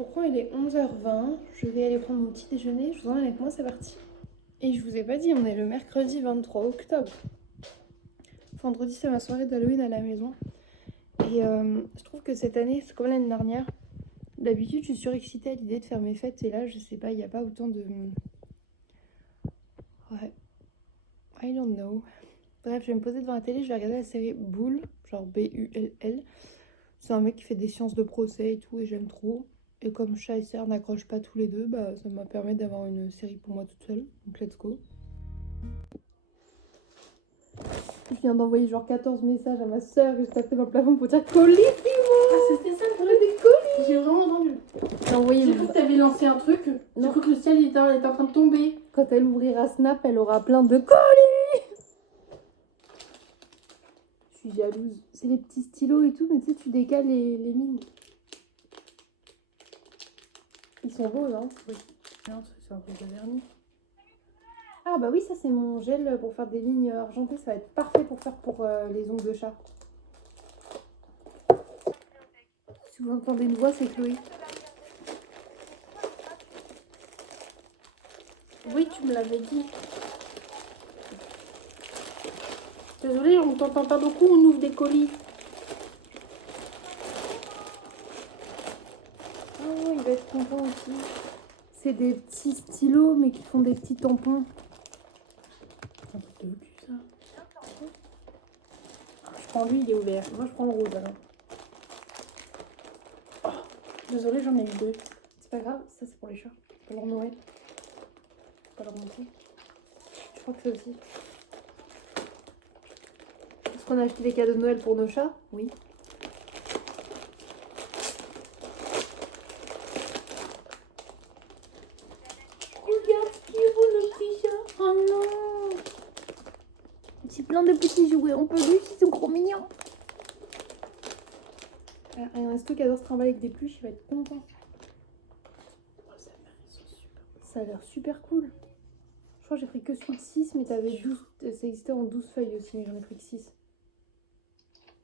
pourquoi il est 11h20. Je vais aller prendre mon petit déjeuner. Je vous emmène avec moi, c'est parti. Et je vous ai pas dit, on est le mercredi 23 octobre. Vendredi, c'est ma soirée d'Halloween à la maison. Et je trouve que cette année, c'est comme l'année dernière. D'habitude, je suis surexcitée à l'idée de faire mes fêtes. Et là, je sais pas, il n'y a pas autant de... Ouais. I don't know. Bref, je vais me poser devant la télé, je vais regarder la série Bull, genre B-U-L-L. C'est un mec qui fait des sciences de procès et tout, et j'aime trop. Et comme chat et sœur n'accrochent pas tous les deux, bah ça m'a permis d'avoir une série pour moi toute seule. Donc let's go. Je viens d'envoyer genre 14 messages à ma sœur juste après dans le plafond pour dire colis, Ah, c'était ça le truc des colis. J'ai vraiment entendu. J'ai envoyé. J'ai cru que t'avais lancé un truc. J'ai cru que le ciel était en train de tomber. Quand elle ouvrira Snap, elle aura plein de colis. Je suis jalouse. C'est les petits stylos et tout, mais tu sais, tu décales les mines. Ils sont beaux, non? Oui. Non, c'est un truc de vernis. Ah bah oui, ça c'est mon gel pour faire des lignes argentées. Ça va être parfait pour faire pour les ongles de chat. Si vous entendez une voix, c'est Chloé. Oui, tu me l'avais dit. Désolée, on t'entend pas beaucoup, on ouvre des colis. Oh, il va être content aussi. C'est des petits stylos, mais qui font des petits tampons. Un truc de cul, ça. Je prends lui, il est ouvert. Moi, je prends le rose, alors. Oh, désolée, j'en ai eu deux. C'est pas grave, ça c'est pour les chats. Pour leur Noël. Pas leur montrer. Je crois que c'est aussi. Est-ce qu'on a acheté des cadeaux de Noël pour nos chats? Oui. Regarde ce qu'il vaut le petit chat. Oh non. C'est plein de petits jouets en peluche, ils sont trop mignons. Ernesto qui adore se trimballer avec des pluches, il va être content. Oh, ça sont super. Ça a l'air super cool. Je crois que j'ai pris que celui de 6, mais t'avais 12. Ça existait en 12 feuilles aussi, mais j'en ai pris que 6.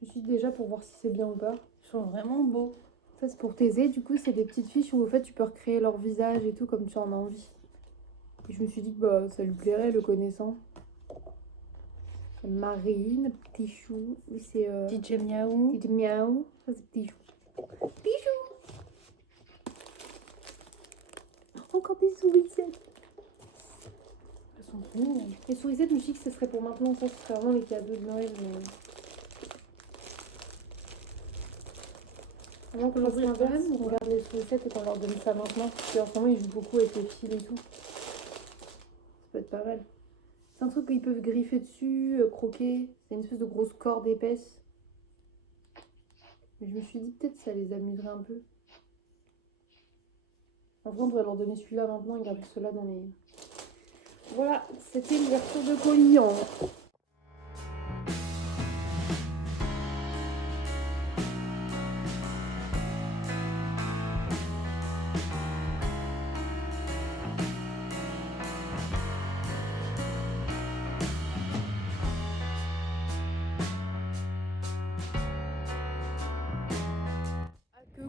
Je suis déjà pour voir si c'est bien ou pas. Ils sont vraiment beaux. Ça c'est pour t'aider, du coup c'est des petites fiches où en fait tu peux recréer leur visage et tout comme tu en as envie. Et je me suis dit que bah, ça lui plairait le connaissant. Marine, petit chou, oui c'est DJ Miaou. petit miaou, ça c'est petit chou. Petit chou. Encore des sourissettes. Elles sont trop mignonnes. Les sourissettes, je me suis dit que ce serait pour maintenant, ça ce serait vraiment les cadeaux de Noël. Mais... Avant que l'on se l'inverse, on regarde les sourissettes et qu'on leur donne ça maintenant. Parce qu'en ce moment ils jouent beaucoup avec les fils et tout. Ça peut être pas mal. C'est un truc qu'ils peuvent griffer dessus, croquer. C'est une espèce de grosse corde épaisse. Mais je me suis dit peut-être ça les amuserait un peu. En vrai, on devrait leur donner celui-là maintenant et garder ceux-là dans les... Voilà, c'était l'ouverture de colis.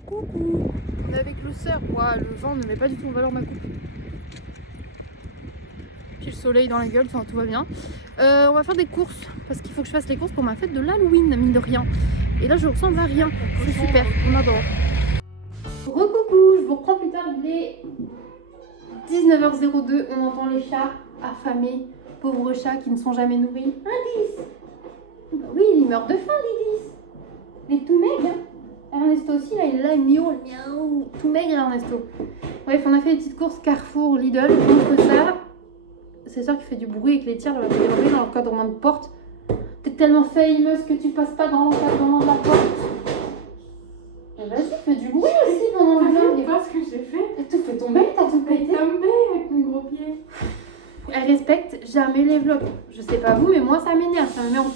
Coucou, on est avec le cerf. Ouah, le vent ne met pas du tout en valeur ma coupe. Puis le soleil dans la gueule, enfin tout va bien. On va faire des courses parce qu'il faut que je fasse les courses pour ma fête de l'Halloween, mine de rien. Et là je ressemble à rien, c'est super, on adore. Recoucou, je vous reprends plus tard, il est 19h02, on entend les chats affamés, pauvres chats qui ne sont jamais nourris. Indice. Bah oui, il meurt de faim, Lidis. Il est tout maigre. Ernesto aussi, là, il est là, il miaule, miaou, tout maigre, Ernesto. Bref, on a fait des petites courses Carrefour, Lidl, contre ça. C'est ça qui fait du bruit avec les tirs, elle va démarrer dans l'encadrement de porte. T'es tellement fameuse que tu passes pas dans l'encadrement de la porte. Et vas-y, fais du bruit aussi pendant le vlog. Pas ce que j'ai fait. T'as tout fait tomber, t'as tout J'ai pété. tombé avec mon gros pied. Elle respecte jamais les vlogs. Je sais pas vous, mais moi ça m'énerve, ça me met en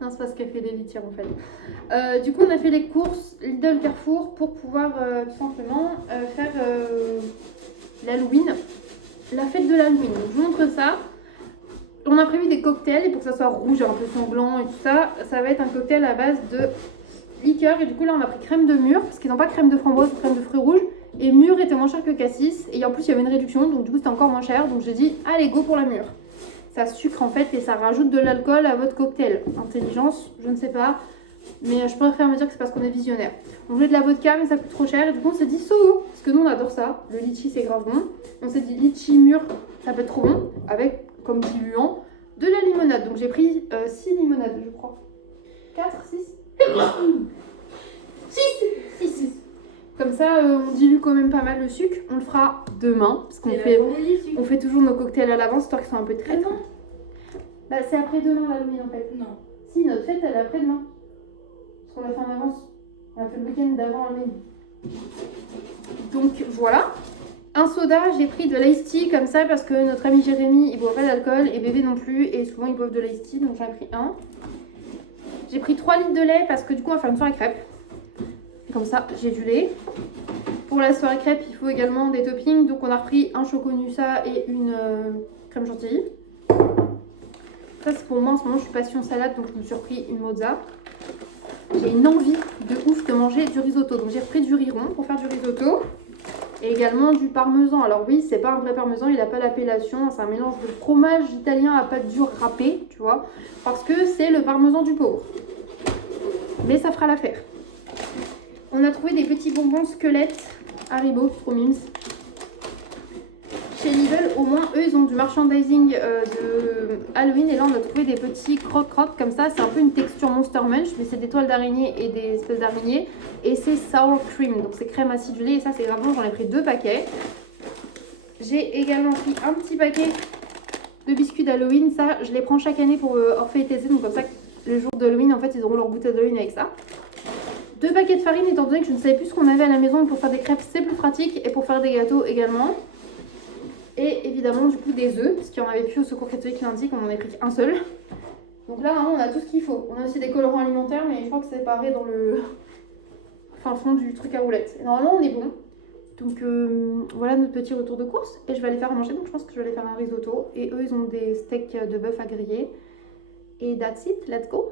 Non, c'est parce qu'elle fait des litières en fait. Du coup, on a fait les courses Lidl Carrefour pour pouvoir tout simplement faire l'Halloween, la fête de l'Halloween. Donc, je vous montre ça. On a prévu des cocktails et pour que ça soit rouge, un peu sanglant et tout ça, ça va être un cocktail à base de liqueur. Et du coup là on a pris crème de mûre, parce qu'ils n'ont pas crème de framboise ou crème de fruits rouges. Et mûre était moins cher que cassis. Et en plus il y avait une réduction, donc du coup c'était encore moins cher. Donc j'ai dit allez go pour la mûre. Ça sucre en fait et ça rajoute de l'alcool à votre cocktail. Intelligence, je ne sais pas. Mais je préfère me dire que c'est parce qu'on est visionnaire. On voulait de la vodka mais ça coûte trop cher. Et du coup on s'est dit Soho, parce que nous on adore ça. Le litchi c'est grave bon. On s'est dit litchi mûr, ça peut être trop bon. Avec comme diluant de la limonade. Donc j'ai pris 6 limonades je crois. 4, 6 6. Comme ça on dilue quand même pas mal le sucre. On le fera demain. Parce qu'on fait toujours nos cocktails à l'avance, histoire qu'ils sont un peu traîtres. Bah c'est après-demain l'Halloween en fait. Non. Si, notre fête elle est après-demain. Parce qu'on l'a fait en avance. On a fait le week-end d'avant Halloween. Donc voilà. Un soda, j'ai pris de l'ice tea comme ça parce que notre ami Jérémy il boit pas d'alcool et bébé non plus. Et souvent ils boivent de l'ice tea, donc j'en ai pris un. J'ai pris 3 litres de lait parce que du coup on va faire une soirée crêpe. Comme ça, j'ai du lait. Pour la soirée crêpe, il faut également des toppings. Donc on a repris un choconussa et une crème chantilly. Ça c'est pour moi en ce moment, je suis passion salade, donc je me suis repris une mozza. J'ai une envie de ouf de manger du risotto. Donc j'ai repris du riz rond pour faire du risotto. Et également du parmesan. Alors oui, c'est pas un vrai parmesan, il n'a pas l'appellation. C'est un mélange de fromage italien à pâte dure râpée, tu vois. Parce que c'est le parmesan du pauvre. Mais ça fera l'affaire. On a trouvé des petits bonbons squelettes Haribo, trop mimes. Chez Lidl, au moins, eux, ils ont du merchandising de Halloween. Et là, on a trouvé des petits croque-croque comme ça. C'est un peu une texture Monster Munch, mais c'est des toiles d'araignée et des espèces d'araignées. Et c'est sour cream, donc c'est crème acidulée. Et ça, c'est grave bon. J'en ai pris 2 paquets. J'ai également pris un petit paquet de biscuits d'Halloween. Ça, je les prends chaque année pour Orphée et Thésée. Donc comme ça, le jour d'Halloween, en fait, ils auront leur bouteille d'Halloween avec ça. 2 paquets de farine, étant donné que je ne savais plus ce qu'on avait à la maison. Pour faire des crêpes, c'est plus pratique. Et pour faire des gâteaux également. Et évidemment, du coup, des œufs, parce qu'il y en avait plus au secours catholique lundi, qu'on en avait pris qu'un seul. Donc là, on a tout ce qu'il faut. On a aussi des colorants alimentaires, mais je crois que c'est pareil dans le fin fond du truc à roulettes. Et normalement, on est bon. Donc voilà notre petit retour de course. Et je vais aller faire à manger, donc je pense que je vais aller faire un risotto. Et eux, ils ont des steaks de bœuf à griller. Et that's it, let's go!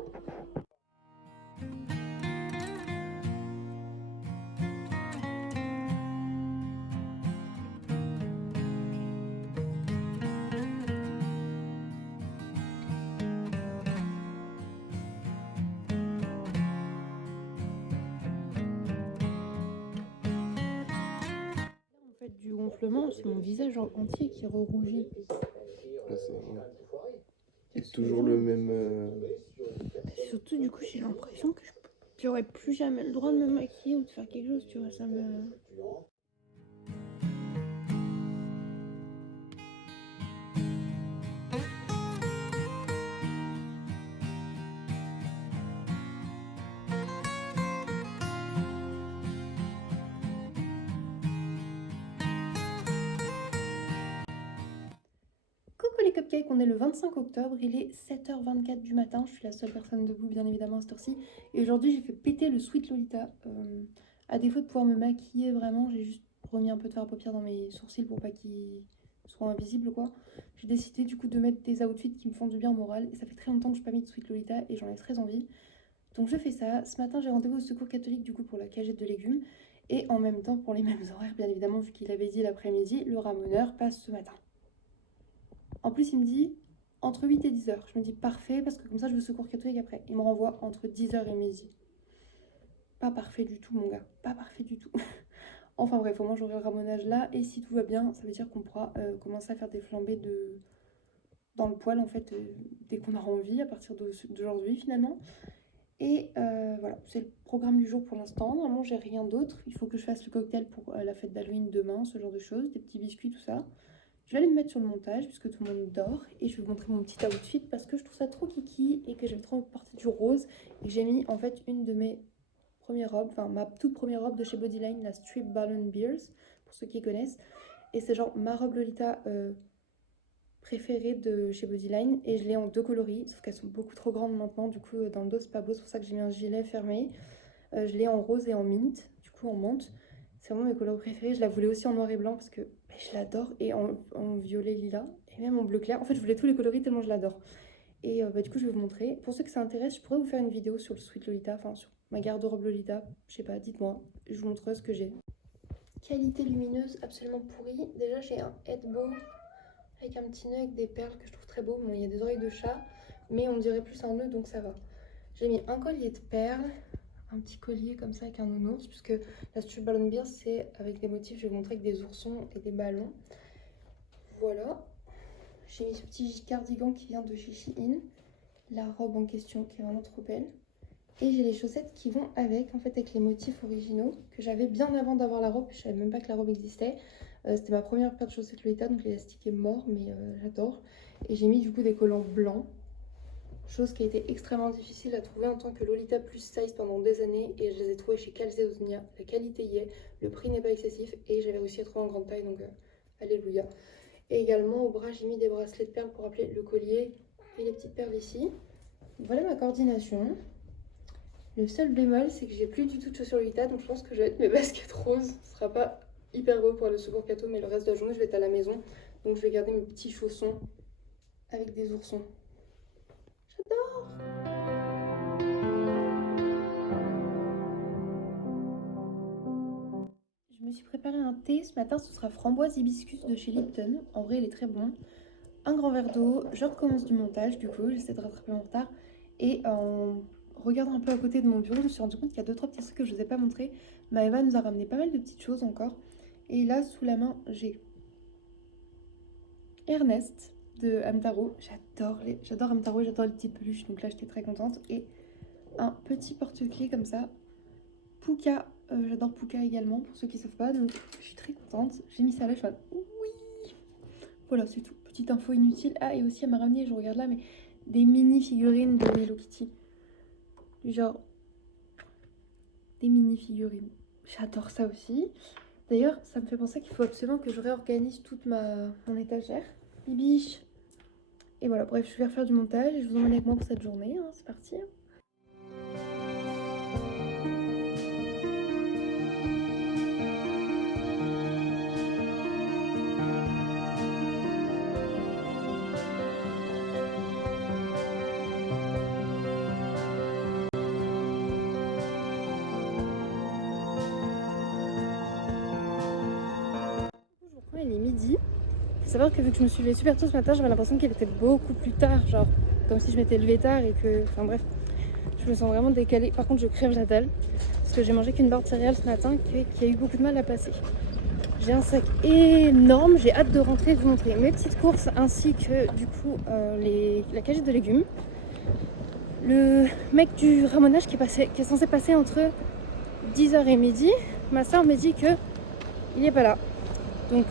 Du gonflement, c'est mon visage entier qui rougit. Là, c'est toujours le même. Surtout, du coup, j'ai l'impression que j'aurais plus jamais le droit de me maquiller ou de faire quelque chose, tu vois, ça me... Les cupcakes, on est le 25 octobre, il est 7h24 du matin, je suis la seule personne debout bien évidemment à cette heure-ci. Et aujourd'hui j'ai fait péter le Sweet Lolita. À défaut de pouvoir me maquiller vraiment, j'ai juste remis un peu de fard à paupières dans mes sourcils pour pas qu'ils soient invisibles quoi. J'ai décidé du coup de mettre des outfits qui me font du bien au moral. Et ça fait très longtemps que je n'ai pas mis de Sweet Lolita et j'en ai très envie. Donc je fais ça. Ce matin j'ai rendez-vous au secours catholique du coup pour la cagette de légumes. Et en même temps pour les mêmes horaires bien évidemment vu qu'il avait dit l'après-midi, le ramoneur passe ce matin. En plus, il me dit entre 8 et 10h. Je me dis parfait parce que comme ça, je veux secours catholique après. Il me renvoie entre 10h et midi. Pas parfait du tout, mon gars. Pas parfait du tout. Enfin bref, au moins j'aurai le ramonage là. Et si tout va bien, ça veut dire qu'on pourra commencer à faire des flambées dans le poêle en fait dès qu'on aura envie à partir d'aujourd'hui finalement. Et voilà, c'est le programme du jour pour l'instant. Normalement, j'ai rien d'autre. Il faut que je fasse le cocktail pour la fête d'Halloween demain, ce genre de choses. Des petits biscuits, tout ça. Je vais aller me mettre sur le montage puisque tout le monde dort et je vais vous montrer mon petit outfit parce que je trouve ça trop kiki et que j'aime trop porter du rose et j'ai mis en fait une de mes premières robes, enfin ma toute première robe de chez Bodyline, la Strip Balloon Beers pour ceux qui connaissent, et c'est genre ma robe Lolita préférée de chez Bodyline et je l'ai en 2 coloris sauf qu'elles sont beaucoup trop grandes maintenant, du coup dans le dos c'est pas beau, c'est pour ça que j'ai mis un gilet fermé. Je l'ai en rose et en mint, du coup en menthe. C'est vraiment mes couleurs préférées. Je la voulais aussi en noir et blanc parce que je l'adore. Et en violet lilas. Et même en bleu clair. En fait, je voulais tous les coloris tellement je l'adore. Et du coup, je vais vous montrer. Pour ceux que ça intéresse, je pourrais vous faire une vidéo sur le Sweet Lolita. Enfin, sur ma garde-robe Lolita. Je sais pas, dites-moi. Je vous montrerai ce que j'ai. Qualité lumineuse absolument pourrie. Déjà, j'ai un headbow avec un petit nœud avec des perles que je trouve très beau. Bon, il y a des oreilles de chat, mais on dirait plus un nœud, donc ça va. J'ai mis un collier de perles, un petit collier comme ça avec un nounours, puisque la Studio Ballon Beer, c'est avec des motifs, je vais vous montrer, avec des oursons et des ballons. Voilà. J'ai mis ce petit cardigan qui vient de chez Shein. La robe en question qui est vraiment trop belle. Et j'ai les chaussettes qui vont avec, en fait, avec les motifs originaux que j'avais bien avant d'avoir la robe. Je savais même pas que la robe existait. C'était ma première paire de chaussettes Lolita, donc l'élastique est mort, mais j'adore. Et j'ai mis du coup des collants blancs, chose qui a été extrêmement difficile à trouver en tant que Lolita plus size pendant des années. Et je les ai trouvés chez Calzedonia. La qualité y est, le prix n'est pas excessif et j'avais réussi à trouver en grande taille, donc alléluia. Et également au bras, j'ai mis des bracelets de perles pour rappeler le collier et les petites perles ici. Voilà ma coordination. Le seul bémol, c'est que j'ai plus du tout de chaussures Lolita, donc je pense que je vais mettre mes baskets roses. Ce sera pas hyper beau pour le secours catho, mais le reste de la journée, je vais être à la maison. Donc je vais garder mes petits chaussons avec des oursons. J'adore! Je me suis préparé un thé ce matin, ce sera framboise hibiscus de chez Lipton. En vrai, il est très bon. Un grand verre d'eau, je recommence du montage, du coup, j'essaie de rattraper mon retard. Et en regardant un peu à côté de mon bureau, je me suis rendu compte qu'il y a 2-3 petits trucs que je ne vous ai pas montrés. Maëva nous a ramené pas mal de petites choses encore. Et là, sous la main, j'ai Ernest de Hamtaro. J'adore Hamtaro, j'adore les petites peluches, donc là, j'étais très contente. Et un petit porte-clés comme ça. Puka, j'adore Puka également, pour ceux qui ne savent pas, donc je suis très contente. J'ai mis ça à la cheval. Oui! Voilà, c'est tout. Petite info inutile. Ah, et aussi, elle m'a ramené, je regarde là, mais des mini figurines de Hello Kitty. Genre, des mini figurines. J'adore ça aussi. D'ailleurs, ça me fait penser qu'il faut absolument que je réorganise toute mon étagère. Bibiche. Et voilà, bref, je vais refaire du montage et je vous emmène avec moi pour cette journée. Hein, c'est parti. Il est midi. Faut savoir que vu que je me suis levée super tôt ce matin, j'avais l'impression qu'il était beaucoup plus tard, genre comme si je m'étais levée tard et que... Enfin bref, je me sens vraiment décalée. Par contre, je crève la dalle parce que j'ai mangé qu'une barre de céréales ce matin qui a eu beaucoup de mal à passer. J'ai un sac énorme, j'ai hâte de rentrer et de vous montrer mes petites courses ainsi que du coup la cagette de légumes. Le mec du ramonage qui est censé passer entre 10h et midi, ma soeur me dit que il n'est pas là. Donc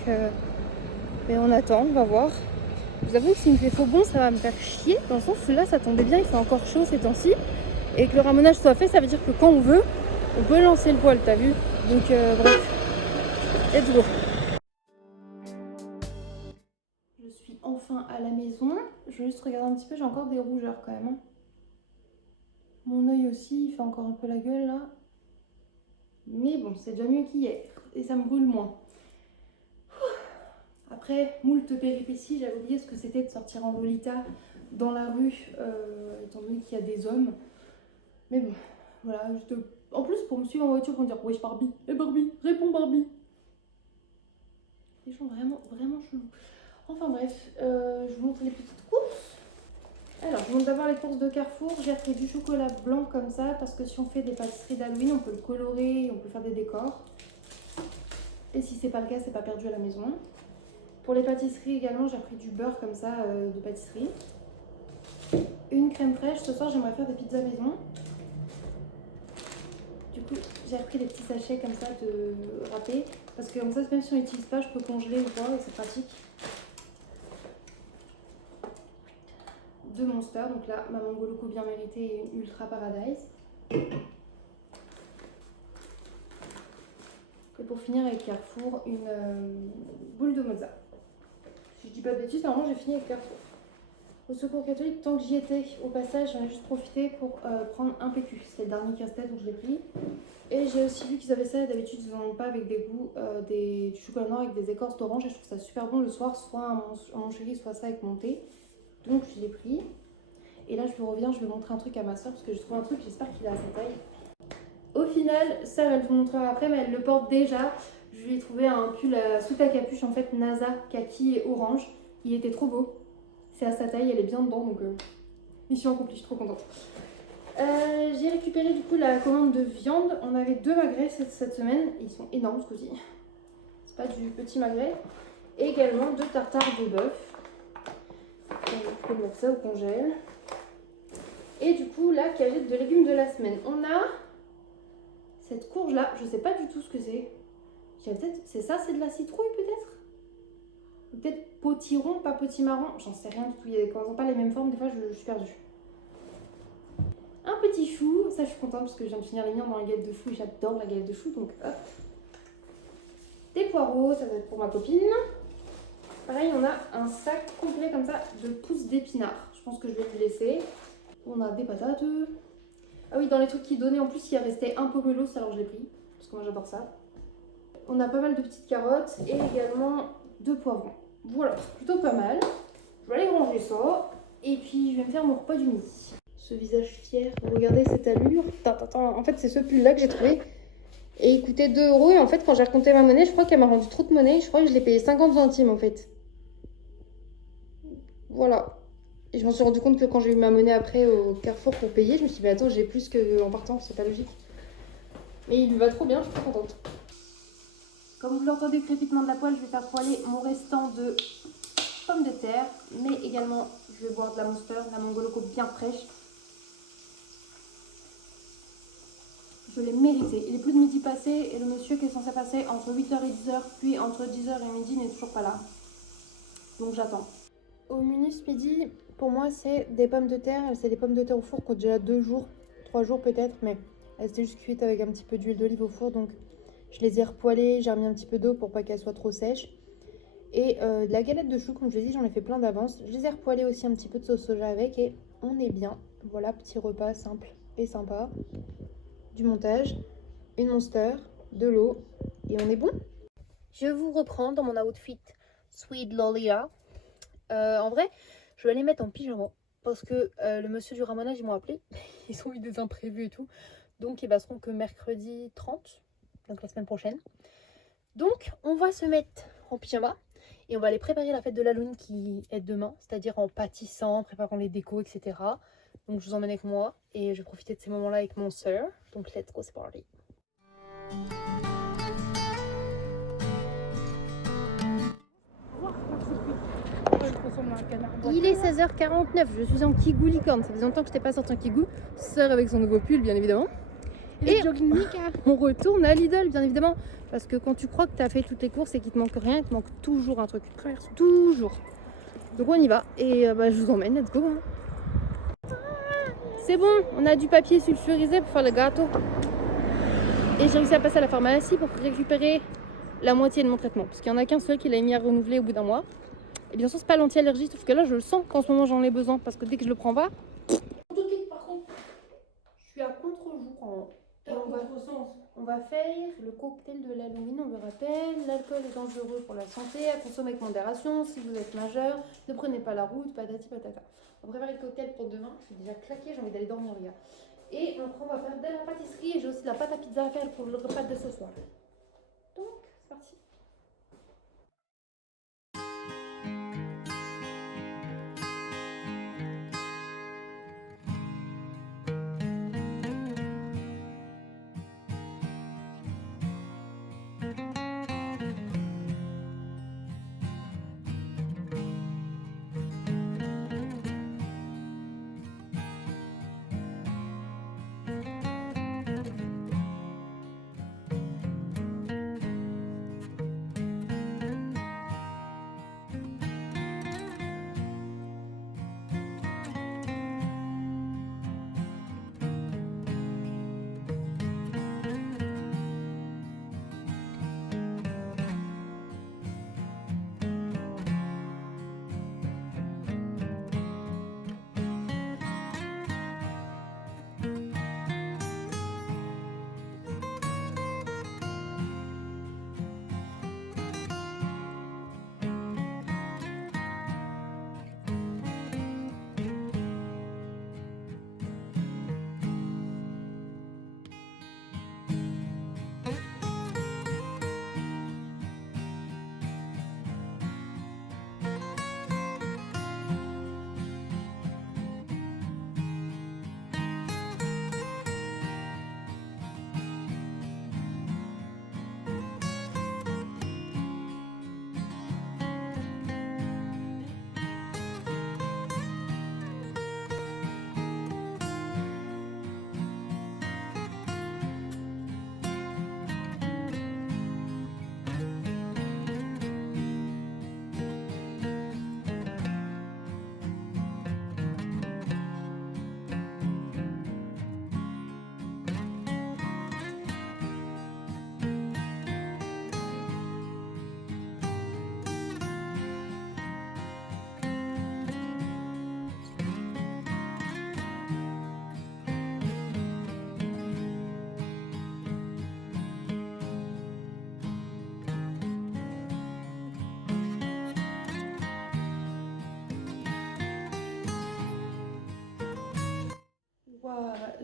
mais on attend, on va voir. Je vous avoue que s'il me fait faux bon, ça va me faire chier. Dans le sens où là, ça tombait bien, il fait encore chaud ces temps-ci. Et que le ramonage soit fait, ça veut dire que quand on veut, on peut lancer le poêle, t'as vu? Donc bref, let's go. Je suis enfin à la maison. Je vais juste regarder un petit peu, j'ai encore des rougeurs quand même. Mon œil aussi, il fait encore un peu la gueule là. Mais bon, c'est déjà mieux qu'hier. Et ça me brûle moins. Après, moult péripéties, j'avais oublié ce que c'était de sortir en Lolita dans la rue, étant donné qu'il y a des hommes. Mais bon, voilà, en plus pour me suivre en voiture, pour me dire wesh Barbie, Barbie, réponds Barbie. Les gens vraiment chelous. Enfin bref, je vous montre les petites courses. Alors, je vous montre d'abord les courses de Carrefour. J'ai pris du chocolat blanc comme ça, parce que si on fait des pâtisseries d'Halloween, on peut le colorer, on peut faire des décors. Et si c'est pas le cas, c'est pas perdu à la maison. Pour les pâtisseries également, j'ai pris du beurre comme ça de pâtisserie. Une crème fraîche. Ce soir, j'aimerais faire des pizzas maison. Du coup, j'ai pris des petits sachets comme ça de râpé. Parce que comme ça, même si on n'utilise pas, je peux congeler ou quoi, et c'est pratique. Deux Monster. Donc là, ma mango loco bien méritée et une Ultra Paradise. Et pour finir avec Carrefour, une boule de mozza. Si je dis pas de bêtises, normalement j'ai fini avec Carrefour. Au secours catholique, tant que j'y étais, au passage, j'en ai juste profité pour prendre un PQ. C'était le dernier qui restait, donc je l'ai pris. Et j'ai aussi vu qu'ils avaient ça, d'habitude ils n'en ont pas avec des goûts, du chocolat noir avec des écorces d'orange. Et je trouve ça super bon le soir, soit à mon chéri, soit ça avec mon thé. Donc je l'ai pris. Et là je reviens, je vais montrer un truc à ma soeur parce que j'ai trouvé un truc, j'espère qu'il est à sa taille. Au final, ça elle vous montrera après, mais elle le porte déjà. Je lui ai trouvé un pull sous ta capuche en fait, NASA, kaki et orange. Il était trop beau. C'est à sa taille, elle est bien dedans, donc mission accomplie, je suis trop contente. J'ai récupéré du coup la commande de viande. On avait 2 magrets cette semaine. Ils sont énormes ce coup-ci. C'est pas du petit magret. Et également 2 tartares de bœuf. On peut mettre ça au congèle. Et du coup, la cagette de légumes de la semaine. On a cette courge là. Je sais pas du tout ce que c'est. C'est ça, c'est de la citrouille peut-être? Peut-être potiron, pas potimarron. J'en sais rien du tout. Quand ils n'ont pas les mêmes formes, des fois je suis perdue. Un petit chou, ça je suis contente parce que je viens de finir les miens dans la galette de chou et j'adore la galette de chou, donc hop. Des poireaux, ça va être pour ma copine. Pareil, on a un sac complet comme ça de pousses d'épinards. Je pense que je vais lui laisser. On a des patates. Ah oui, dans les trucs qui donnaient en plus, il restait un pomelos, alors je l'ai pris. Parce que moi j'adore ça. On a pas mal de petites carottes et également 2 poivrons. Voilà, c'est plutôt pas mal. Je vais aller ranger ça. Et puis je vais me faire mon repas du midi. Ce visage fier, regardez cette allure. Attends, en fait c'est ce pull là que j'ai trouvé. Et il coûtait 2 € et en fait quand j'ai recompté ma monnaie, je crois qu'elle m'a rendu trop de monnaie. Je crois que je l'ai payé 50 centimes en fait. Voilà. Et je m'en suis rendu compte que quand j'ai eu ma monnaie après au Carrefour pour payer, je me suis dit mais attends j'ai plus qu'en partant, c'est pas logique. Mais il lui va trop bien, je suis trop contente. Comme vous l'entendez, le crépitement de la poêle, je vais faire poêler mon restant de pommes de terre. Mais également, je vais boire de la Monster, de la Mongoloco bien fraîche. Je l'ai mérité. Il est plus de midi passé et le monsieur qui est censé passer entre 8h et 10h, puis entre 10h et midi n'est toujours pas là. Donc j'attends. Au menu ce midi, pour moi, c'est des pommes de terre. C'est des pommes de terre au four qui ont déjà 2 jours, 3 jours peut-être, mais elles étaient juste cuites avec un petit peu d'huile d'olive au four. Donc je les ai repoêlées, j'ai remis un petit peu d'eau pour pas qu'elles soient trop sèches. Et de la galette de chou, comme je l'ai dit, j'en ai fait plein d'avance. Je les ai repoêlées aussi un petit peu de sauce soja avec et on est bien. Voilà, petit repas simple et sympa. Du montage, une Monster, de l'eau et on est bon. Je vous reprends dans mon outfit Sweet Lolia. En vrai, je vais les mettre en pyjama parce que le monsieur du ramonage, ils m'ont appelé. Ils ont eu des imprévus et tout. Donc ils passeront que mercredi 30, donc la semaine prochaine. Donc on va se mettre en pyjama et on va aller préparer la fête de l'Halloween qui est demain, c'est-à-dire en pâtissant, préparant les décos, etc. Donc je vous emmène avec moi et je vais profiter de ces moments-là avec mon sœur. Donc let's go, c'est parti. Il est 16h49, je suis en Kigou licorne. Ça faisait longtemps que je n'étais pas sortie en Kigou. Sœur avec son nouveau pull, bien évidemment. Et on retourne à Lidl, bien évidemment. Parce que quand tu crois que tu as fait toutes les courses et qu'il te manque rien, il te manque toujours un truc. Toujours. Donc on y va. Et je vous emmène, let's go. C'est bon, on a du papier sulfurisé pour faire le gâteau. Et j'ai réussi à passer à la pharmacie pour récupérer la moitié de mon traitement. Parce qu'il y en a qu'un seul qui l'a mis à renouveler au bout d'un mois. Et bien sûr, c'est pas l'anti-allergie, sauf que là, je le sens qu'en ce moment, j'en ai besoin. Parce que dès que je le prends pas, tout de suite, par contre, je suis à contre-jour. Et on va faire le cocktail de l'Halloween, on le rappelle. L'alcool est dangereux pour la santé, à consommer avec modération. Si vous êtes majeur, ne prenez pas la route, patati patata. On va préparer le cocktail pour demain. Je suis déjà claquée, j'ai envie d'aller dormir, les gars. Et on va faire de la pâtisserie et j'ai aussi de la pâte à pizza à faire pour le repas de ce soir. Donc, c'est parti.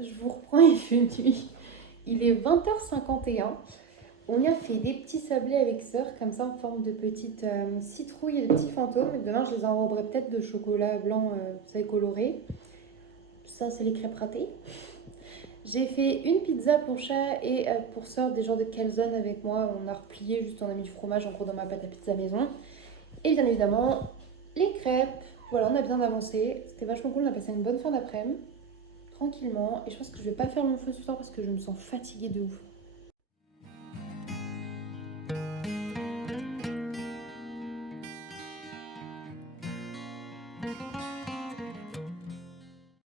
je vous reprends, il fait nuit. Il est 20h51. On y a fait des petits sablés avec sœur, comme ça en forme de petites citrouilles et de petits fantômes. Et demain, je les enroberai peut-être de chocolat blanc, vous savez, coloré. Ça, c'est les crêpes ratées. J'ai fait une pizza pour chat et pour sœur des genres de calzone avec moi. On a replié, juste on a mis du fromage en gros dans ma pâte à pizza maison. Et bien évidemment, les crêpes. Voilà, on a bien avancé. C'était vachement cool, on a passé une bonne fin d'après-midi. Tranquillement. Et je pense que je vais pas faire long feu ce soir parce que je me sens fatiguée de ouf.